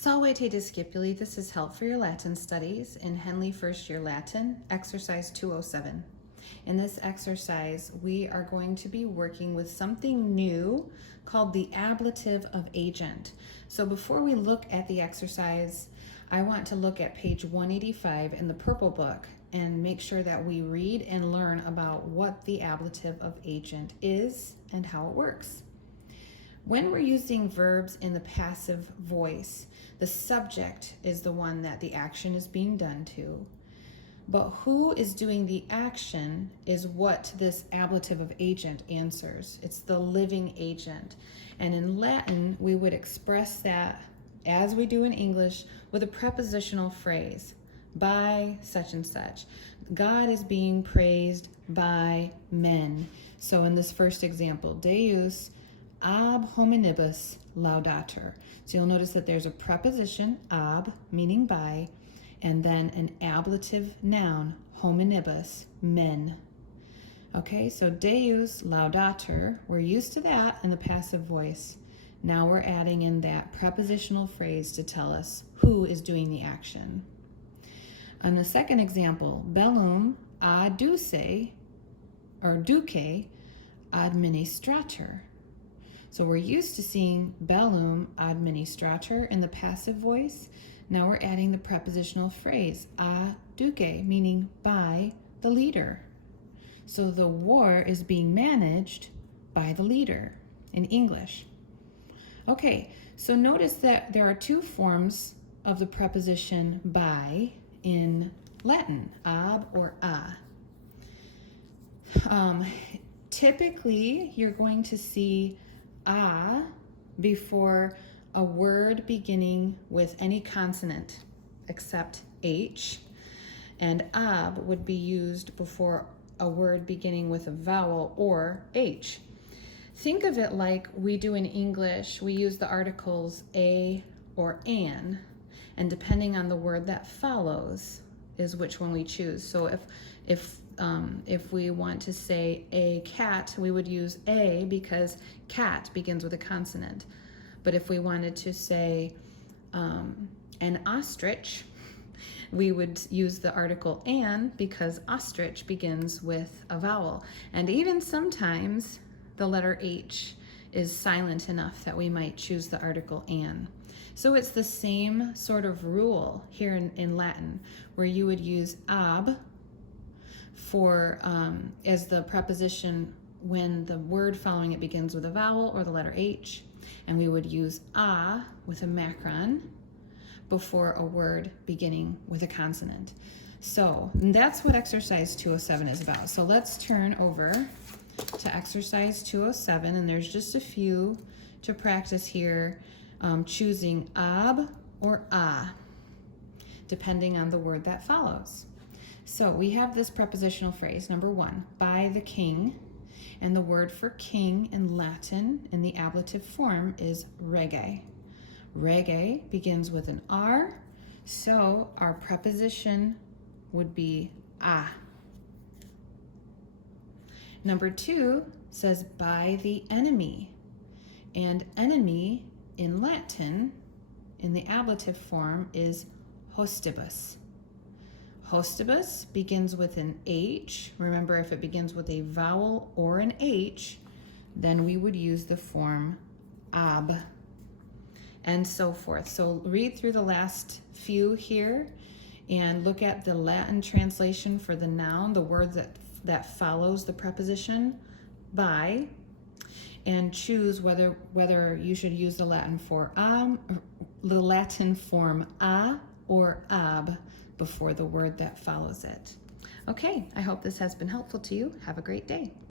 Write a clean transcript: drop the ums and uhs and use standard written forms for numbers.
Salve discipuli, this is Help for Your Latin Studies in Henle First Year Latin, exercise 207. In this exercise, we are going to be working with something new called the ablative of agent. So before we look at the exercise, I want to look at page 185 in the purple book and make sure that we read and learn about what the ablative of agent is and how it works. When we're using verbs in the passive voice, the subject is the one that the action is being done to, but who is doing the action is what this ablative of agent answers. It's the living agent. And in Latin, we would express that as we do in English with a prepositional phrase, by such and such. God is being praised by men. So in this first example, Deus ab hominibus laudator. So you'll notice that there's a preposition, ab, meaning by, and then an ablative noun, hominibus, men. Okay, so Deus laudator, we're used to that in the passive voice. Now we're adding in that prepositional phrase to tell us who is doing the action. On the second example, bellum ad duce, or duce administrator. So we're used to seeing bellum administrator in the passive voice. Now we're adding the prepositional phrase a duce, meaning by the leader. So the war is being managed by the leader in English. Okay, so notice that there are two forms of the preposition by in Latin, ab or a. Typically, you're going to see a before a word beginning with any consonant except H, and ab would be used before a word beginning with a vowel or H. Think of it like we do in English. We use the articles a or an, and depending on the word that follows is which one we choose. So if we want to say a cat, we would use a because cat begins with a consonant. But if we wanted to say an ostrich, we would use the article an because ostrich begins with a vowel. And even sometimes the letter H is silent enough that we might choose the article an. So it's the same sort of rule here in Latin, where you would use ab for as the preposition when the word following it begins with a vowel or the letter H, and we would use a with a macron before a word beginning with a consonant. So that's what exercise 207 is about. So let's turn over to exercise 207, and there's just a few to practice here, choosing ab or a, depending on the word that follows. So we have this prepositional phrase, number one, by the king, and the word for king in Latin in the ablative form is rege. Rege begins with an R, so our preposition would be a. Number two says by the enemy, and enemy in Latin in the ablative form is hostibus. Hostibus begins with an H. Remember, if it begins with a vowel or an H, then we would use the form ab, and so forth. So read through the last few here and look at the Latin translation for the noun, the word that follows the preposition by, and choose whether you should use the Latin form a or ab before the word that follows it. Okay, I hope this has been helpful to you. Have a great day.